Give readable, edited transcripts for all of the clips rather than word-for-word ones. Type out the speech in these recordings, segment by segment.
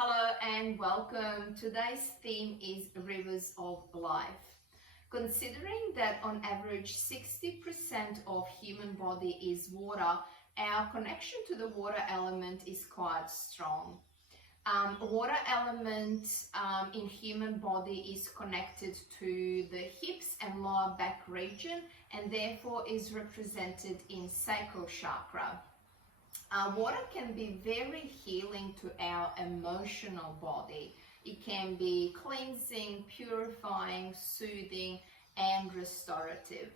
Hello and welcome. Today's theme is rivers of life. Considering that on average 60% of human body is water, our connection to the water element is quite strong. Water element in human body is connected to the hips and lower back region and therefore is represented in sacral chakra. Water can be very healing to our emotional body. It can be cleansing, purifying, soothing, and restorative.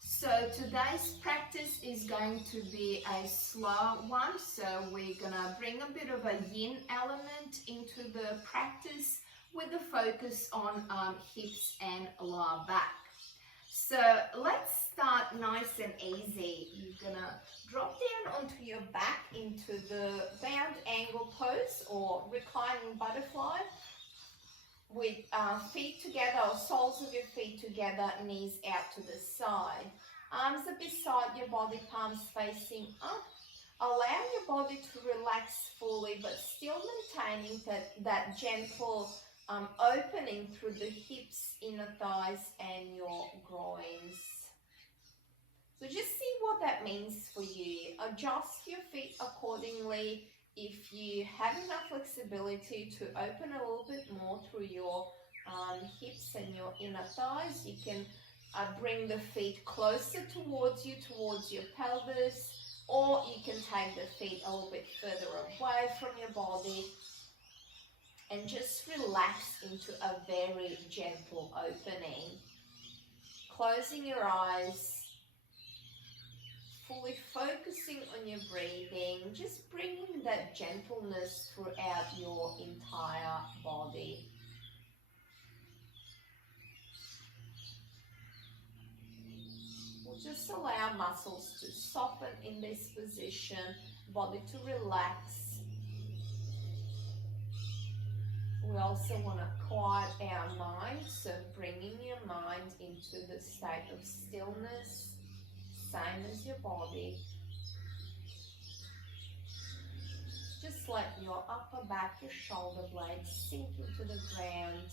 So today's practice is going to be a slow one. So we're gonna bring a bit of a yin element into the practice with the focus on hips and lower back. So let's start nice and easy. You're gonna drop down onto your back into the bound angle pose or reclining butterfly with feet together or soles of your feet together, knees out to the side. Arms are beside your body, palms facing up. Allow your body to relax fully, but still maintaining that gentle opening through the hips, inner thighs, and your groins. So just see what that means for you. Adjust your feet accordingly. If you have enough flexibility to open a little bit more through your hips and your inner thighs, you can bring the feet closer towards you, towards your pelvis, or you can take the feet a little bit further away from your body and just relax into a very gentle opening. Closing your eyes, fully focusing on your breathing, just bringing that gentleness throughout your entire body. We'll just allow muscles to soften in this position, body to relax. We also want to quiet our mind, so bringing your mind into the state of stillness, same as your body. Just let your upper back, your shoulder blades sink into the ground,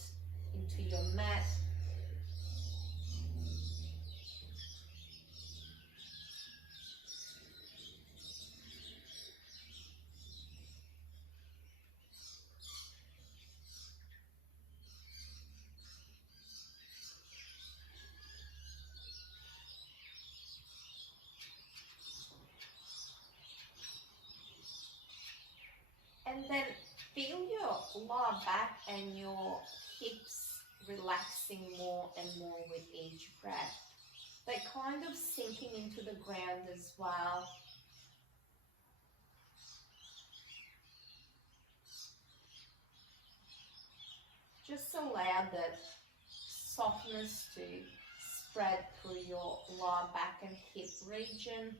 into your mat. And then feel your lower back and your hips relaxing more and more with each breath. They're kind of sinking into the ground as well. Just allow that softness to spread through your lower back and hip region.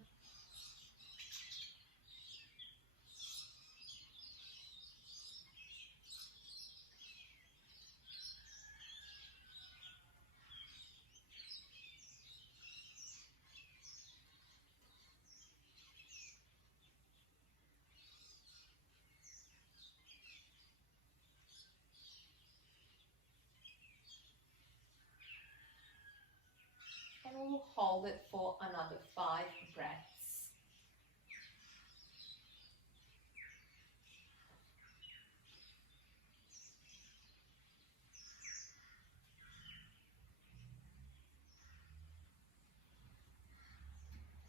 And we'll hold it for another 5 breaths.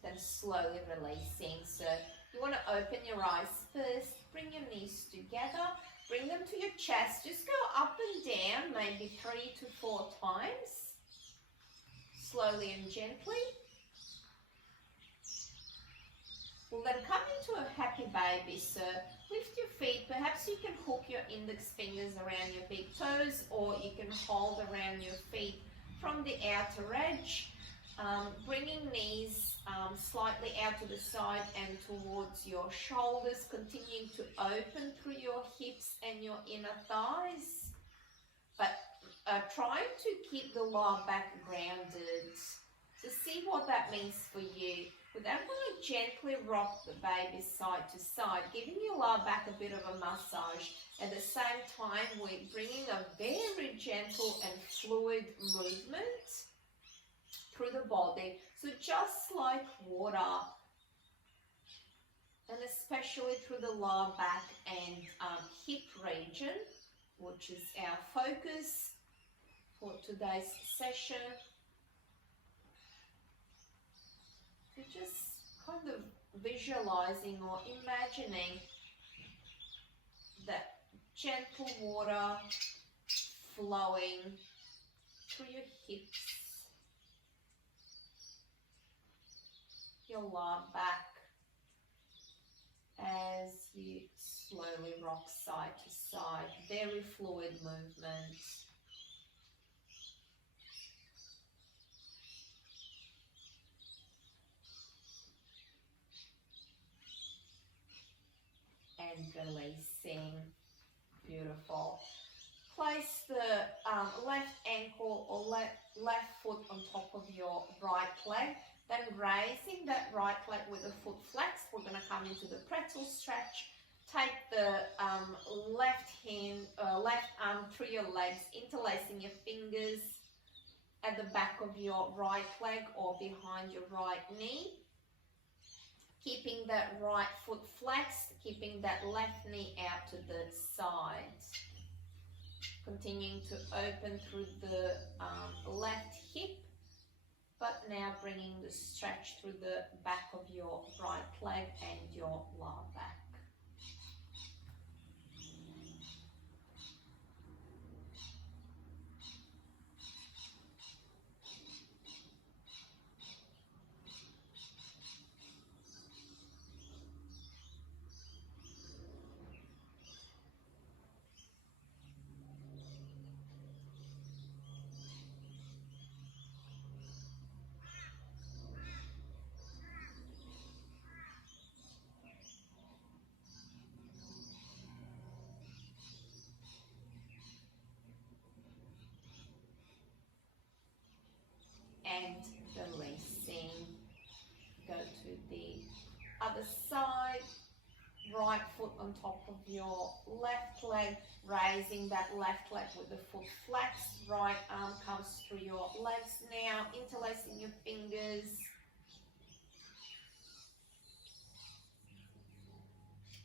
Then slowly releasing. So you want to open your eyes first, bring your knees together, bring them to your chest. Just go up and down, maybe 3 to 4 times. Slowly and gently. We'll then come into a happy baby. So lift your feet. Perhaps you can hook your index fingers around your big toes, or you can hold around your feet from the outer edge. Bringing knees slightly out to the side and towards your shoulders, continuing to open through your hips and your inner thighs, but trying to keep the lower back grounded. So see what that means for you. We're then going to gently rock the baby side to side, giving your lower back a bit of a massage. At the same time, we're bringing a very gentle and fluid movement through the body. So just like water, and especially through the lower back and hip region, which is our focus for today's session. So just kind of visualizing or imagining that gentle water flowing through your hips, your lower back, as you slowly rock side to side. Very fluid movement. And releasing. Beautiful. Place the left ankle or left foot on top of your right leg. Then raising that right leg with the foot flexed, we're going to come into the pretzel stretch. Take the left arm through your legs, interlacing your fingers at the back of your right leg or behind your right knee. Keeping that right foot flexed, keeping that left knee out to the side. Continuing to open through the left hip, but now bringing the stretch through the back of your right leg and your lower back. And releasing. Go to the other side. Right foot on top of your left leg, raising that left leg with the foot flexed. Right arm comes through your legs now, interlacing your fingers.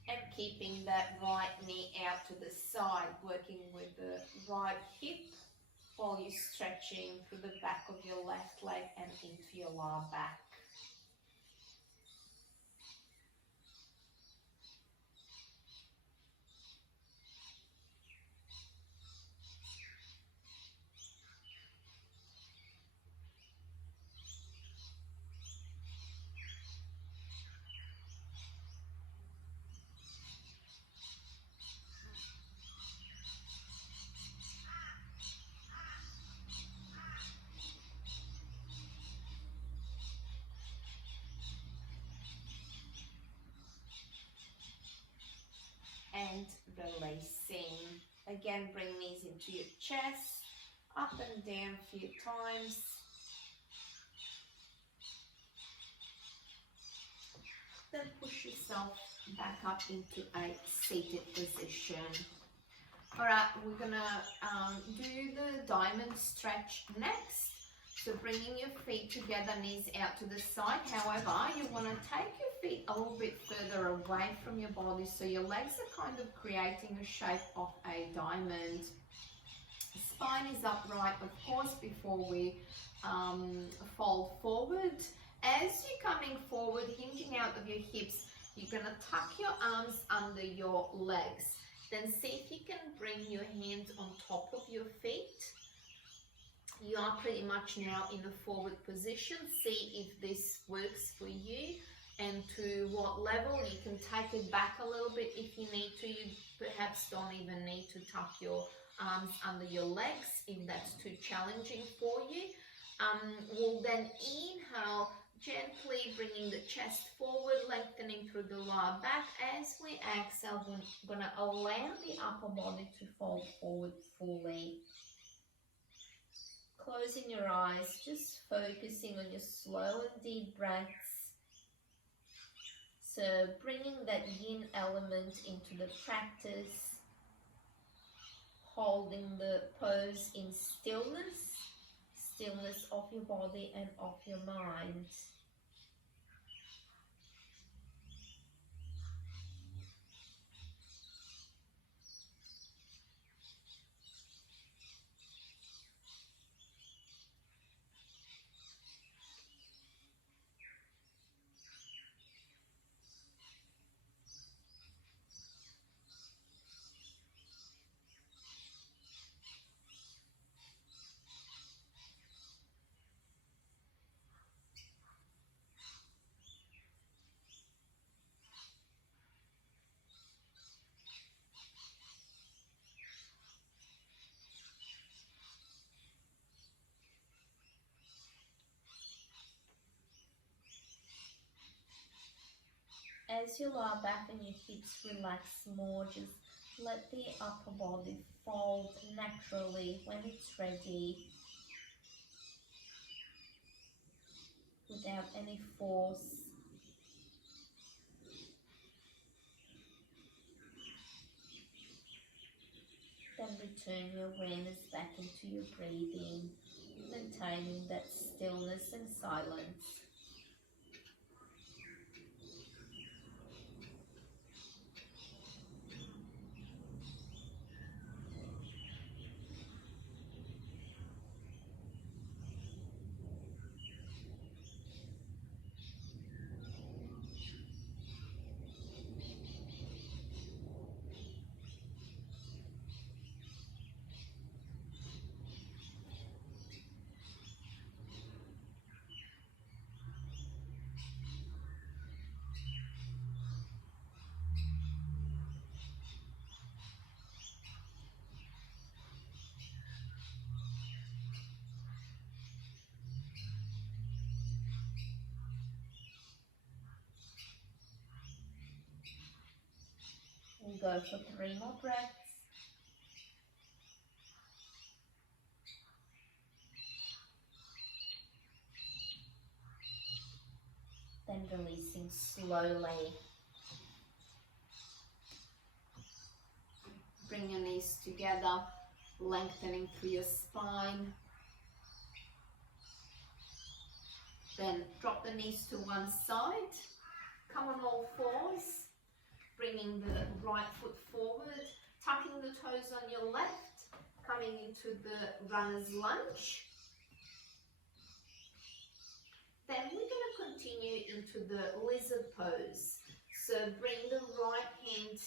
And keeping that right knee out to the side, working with the right hip while you're stretching through the back of your left leg and into your lower back. And releasing. Again, bring knees into your chest, up and down a few times. Then push yourself back up into a seated position. Alright, we're gonna do the diamond stretch next. So bringing your feet together, knees out to the side. However, you want to take your feet a little bit further away from your body, so your legs are kind of creating a shape of a diamond. Spine is upright, of course, before we fold forward. As you're coming forward, hinging out of your hips, you're going to tuck your arms under your legs. Then see if you can bring your hands on top of your feet. You are pretty much now in a forward position. See if this works for you and to what level. You can take it back a little bit if you need to. You perhaps don't even need to tuck your arms under your legs if that's too challenging for you. We'll then inhale, gently bringing the chest forward, lengthening through the lower back. As we exhale, we're going to allow the upper body to fold forward fully. Closing your eyes, just focusing on your slow and deep breaths. So bringing that yin element into the practice, holding the pose in stillness of your body and of your mind. As you lie back and your hips relax more, just let the upper body fold naturally when it's ready, without any force. Then return your awareness back into your breathing, maintaining that stillness and silence. And go for 3 more breaths. Then releasing slowly. Bring your knees together, lengthening through your spine. Then drop the knees to one side. Come on all fours, bringing the right foot forward, tucking the toes on your left, coming into the runner's lunge. Then we're going to continue into the lizard pose. So bring the right hand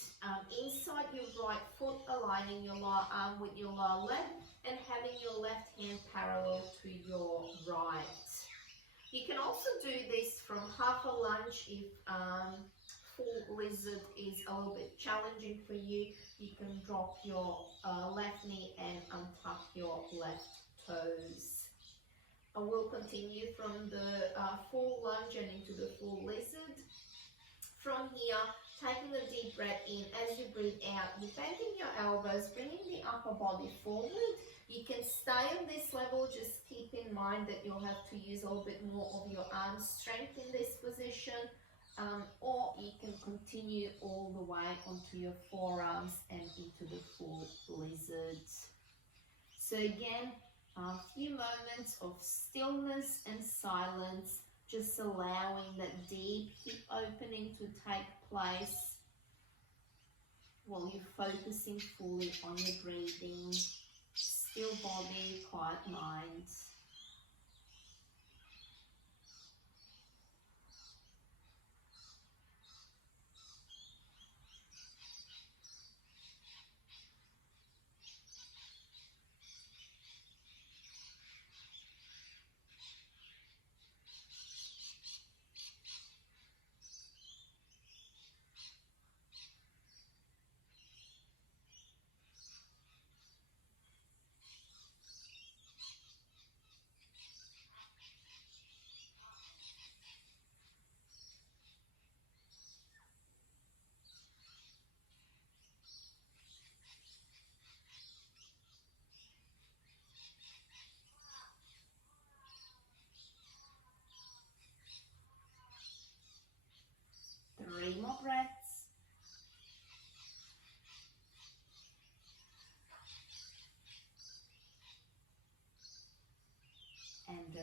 inside your right foot, aligning your lower arm with your lower leg and having your left hand parallel to your right. You can also do this from half a lunge if full lizard is a little bit challenging for you. You can drop your left knee and untuck your left toes. And we'll continue from the full lunge and into the full lizard. From here, taking a deep breath in, as you breathe out, you're bending your elbows, bringing the upper body forward. You can stay on this level, just keep in mind that you'll have to use a little bit more of your arm strength in this position, or you can continue all the way onto your forearms and into the full lizard. So again, a few moments of stillness and silence, just allowing that deep hip opening to take place while you're focusing fully on your breathing. Still body, quiet mind.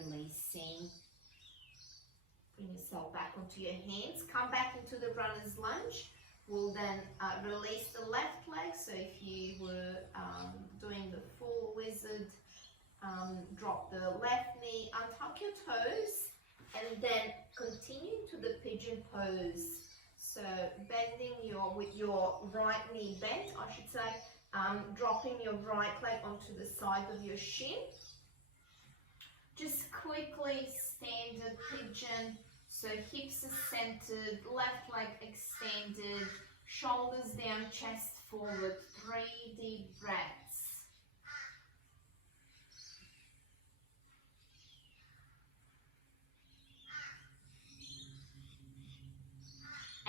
releasing. Bring yourself back onto your hands. Come back into the runner's lunge. We'll then release the left leg. So if you were doing the full lizard, drop the left knee, untuck your toes, and then continue to the pigeon pose. So bending with your right knee bent, I should say, dropping your right leg onto the side of your shin. Just quickly standard pigeon. So hips are centered, left leg extended, shoulders down, chest forward. 3 deep breaths.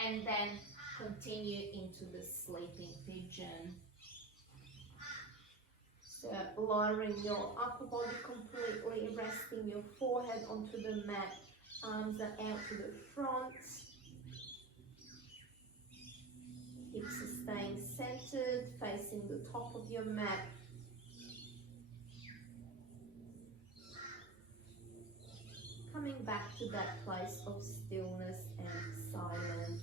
And then continue into the sleeping pigeon. So lowering your upper body completely, resting your forehead onto the mat, arms are out to the front. Hips are staying centered, facing the top of your mat. Coming back to that place of stillness and silence.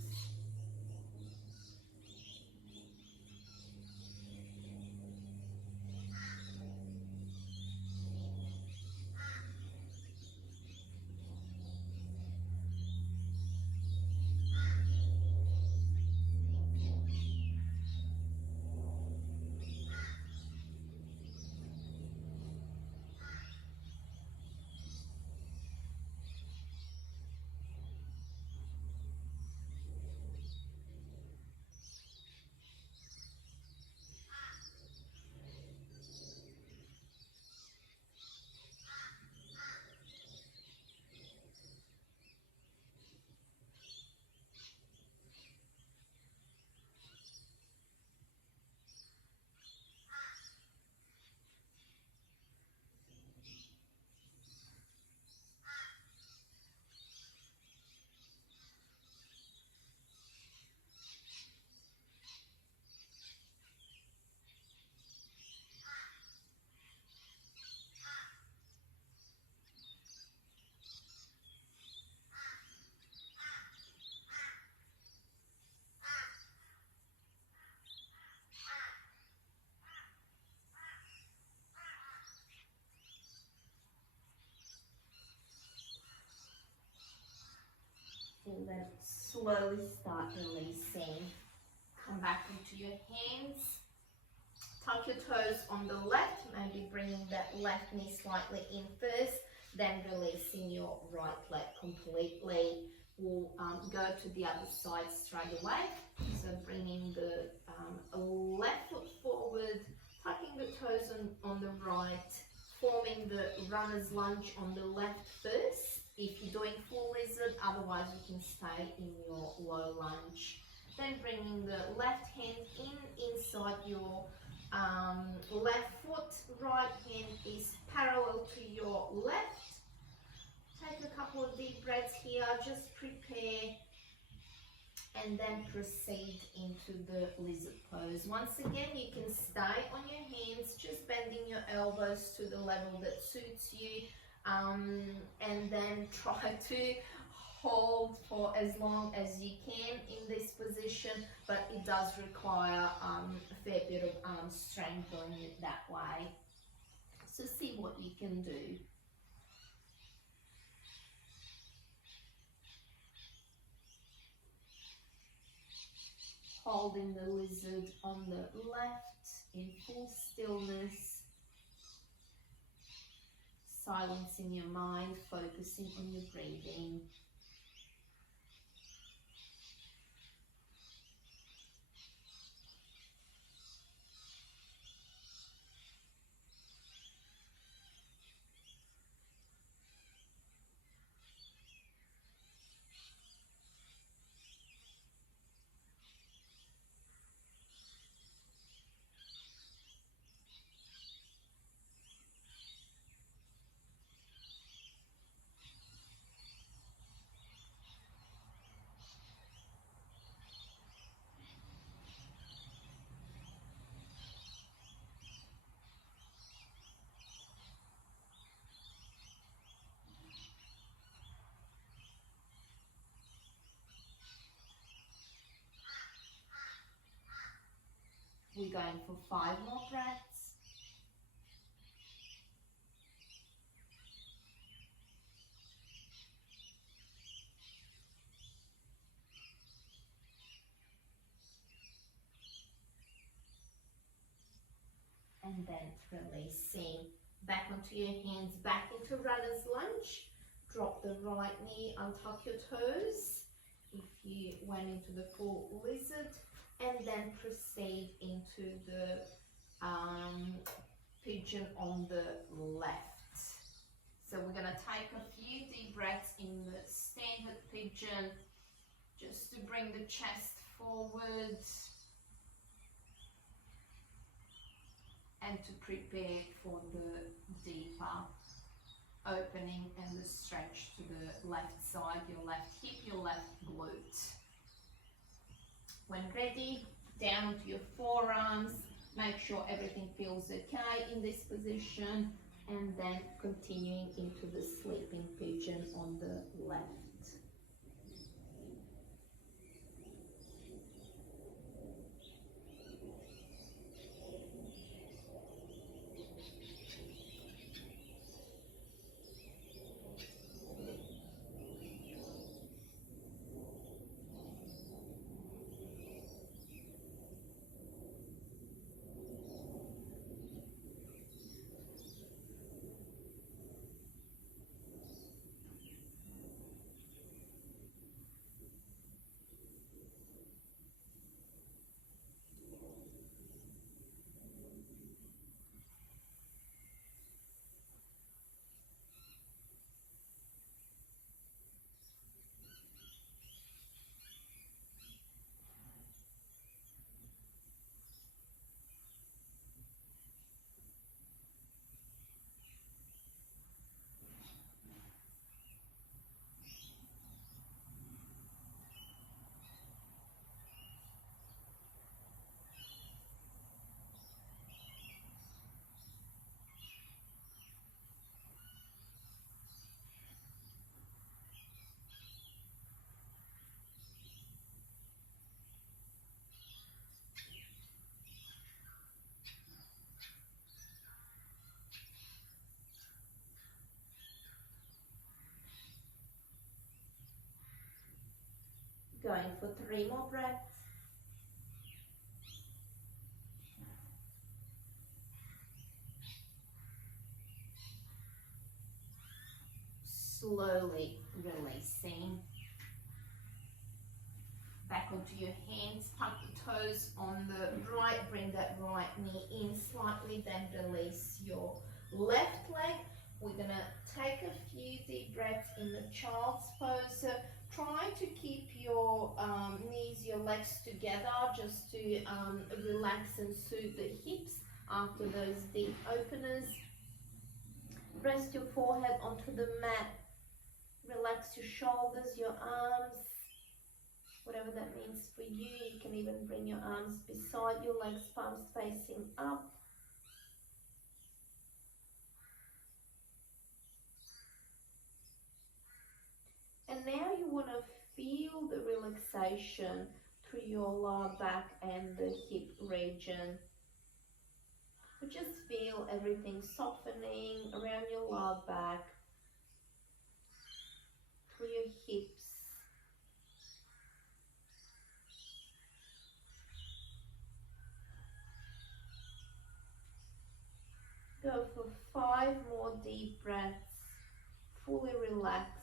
And then slowly start releasing. Come back into your hands. Tuck your toes on the left, maybe bringing that left knee slightly in first, then releasing your right leg completely. We'll go to the other side straight away. So bringing the left foot forward, tucking the toes on the right, forming the runner's lunge on the left first. If you're doing full lizard, otherwise you can stay in your low lunge. Then bringing the left hand inside your left foot, right hand is parallel to your left. Take a couple of deep breaths here, just prepare, and then proceed into the lizard pose. Once again, you can stay on your hands, just bending your elbows to the level that suits you, and then try to hold for as long as you can in this position, but it does require a fair bit of arm strength doing it that way. So see what you can do. Holding the lizard on the left in full stillness, silencing your mind, focusing on your breathing. We're going for 5 more breaths. And then releasing back onto your hands, back into runner's lunge. Drop the right knee, untuck your toes if you went into the full lizard, and then proceed into the pigeon on the left. So we're going to take a few deep breaths in the standard pigeon just to bring the chest forward and to prepare for the deeper opening and the stretch to the left side, your left hip, your left glute. When ready, down to your forearms, make sure everything feels okay in this position, and then continuing into the sleeping pigeon on the left. Going for 3 more breaths. Slowly releasing. Back onto your hands, tuck the toes on the right, bring that right knee in slightly, then release your left leg. We're going to take a few deep breaths in the child's pose. So try to keep your knees, your legs together, just to relax and soothe the hips after those deep openers. Rest your forehead onto the mat. Relax your shoulders, your arms, whatever that means for you. You can even bring your arms beside your legs, palms facing up. And now you want to feel the relaxation through your lower back and the hip region. So just feel everything softening around your lower back, through your hips. Go for 5 more deep breaths, fully relaxed.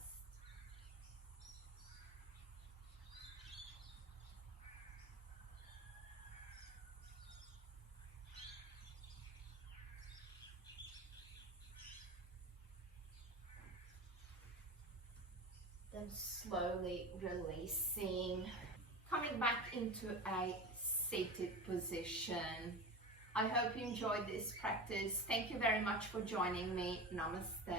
Then slowly releasing, coming back into a seated position. I hope you enjoyed this practice. Thank you very much for joining me. Namaste.